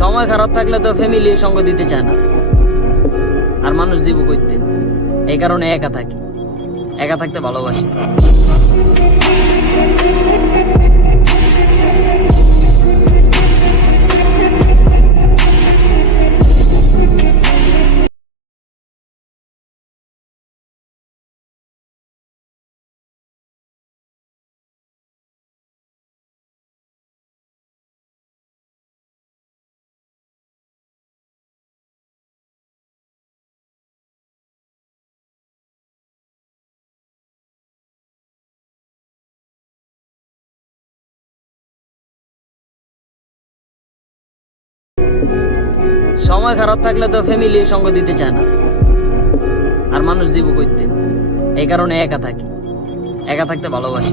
সময় খারাপ থাকলে তো ফ্যামিলি সঙ্গ দিতে চায় না, আর মানুষ দিব কইতে। এই কারণে একা থাকি, একা থাকতে ভালোবাসি। সময় খারাপ থাকলে তো ফ্যামিলি সঙ্গ দিতে চায় না, আর মানুষ দিব কইতে। এই কারণে একা থাকি, একা থাকতে ভালোবাসি।